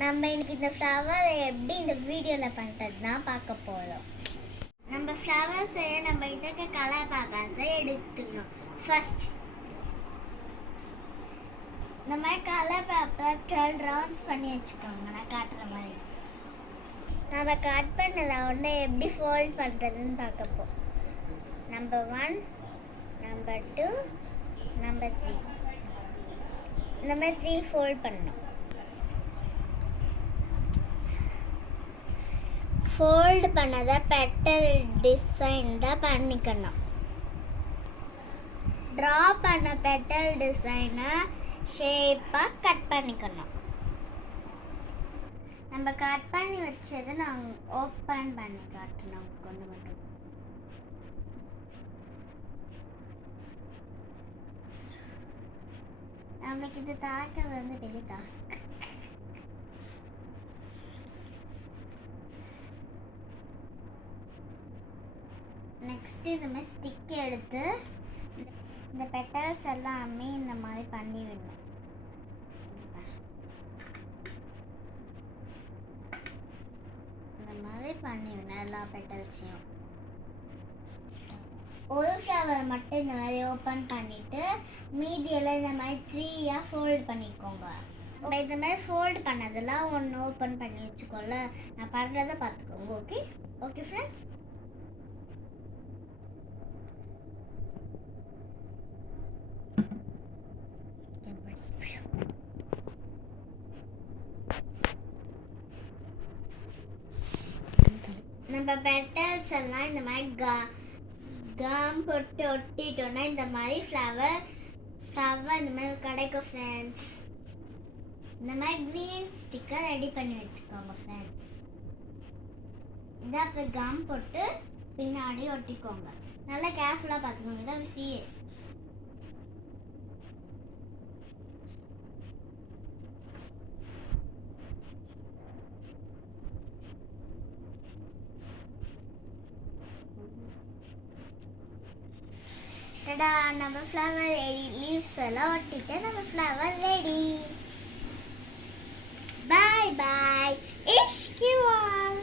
நம்ம இன்னைக்கு இந்த ஃப்ளவர் எப்படி இந்த வீடியோவில் பண்ணுறது தான் பார்க்க போகிறோம். நம்ம ஃப்ளவர் செய்ய நம்ம கிட்ட கலர் பேப்பர்ஸை எடுத்துக்கணும். ஃபர்ஸ்ட் இந்த மாதிரி கலர் பேப்பர் 12 ரவுண்ட்ஸ் பண்ணி வச்சுக்கோங்க. நான் காட்டுற மாதிரி நம்ம கட் பண்ண ரவுண்டை எப்படி ஃபோல்ட் பண்ணுறதுன்னு பார்க்க போகிறோம். நம்பர் 1, நம்பர் 2, நம்பர் 3 இந்த மாதிரி 3 ஃபோல்ட் பண்ணணும். ஃபோல்டு பண்ணதை பெட்டல் டிசைன் தான் பண்ணிக்கணும். ட்ரா பண்ண பெட்டல் டிசைனை ஷேப்பாக கட் பண்ணிக்கணும். நம்ம கட் பண்ணி வச்சதை நாங்கள் ஓப்பன் பண்ணி காட்டணும். கொண்டு மட்டும் நம்மளுக்கு இது தாக்க வந்து பெரிய டாஸ்க். நெக்ஸ்ட் இந்த மாதிரி ஸ்டிக் எடுத்து இந்த பெட்டல்ஸ் எல்லாமே இந்த மாதிரி பண்ணி விடணும். இந்த மாதிரி பண்ணி விடணும் எல்லா பெட்டல்ஸையும். ஒரு ஃப்ளவர் மட்டும் இந்த மாதிரி ஓப்பன் பண்ணிட்டு மீதியெல்லாம் இந்த மாதிரி 3 ஃபோல்ட் பண்ணிக்கோங்க. இந்த மாதிரி ஃபோல்ட் பண்ணதெல்லாம் ஒன்று ஓப்பன் பண்ணி வச்சுக்கோல. நான் பண்ணுறதை பார்த்துக்கோங்க. Okay okay friends. நம்ம பெட்டல்ஸ் எல்லாம் இந்த மாதிரி கம் போட்டு ஒட்டிட்டோன்னா இந்த மாதிரி ஃப்ளவர் இந்த மாதிரி கிடைக்கும் ஃப்ரெண்ட்ஸ். இந்த மாதிரி க்ரீன் ஸ்டிக்கர் ரெடி பண்ணி வச்சுக்கோங்க ஃப்ரெண்ட்ஸ். இதை அப்புறம் கம் போட்டு பின்னாடி ஒட்டிக்கோங்க. நல்லா கேர்ஃபுல்லாக பார்த்துக்கோங்க. இதான் சீரியஸ். டடா, நம்ம ஃப்ளவர் ரெடி. லீவ்ஸ் எல்லாம் ஒட்டிட்டு நம்ம ஃப்ளவர் ரெடி. பாய் பாய். இஷ்கிவால்.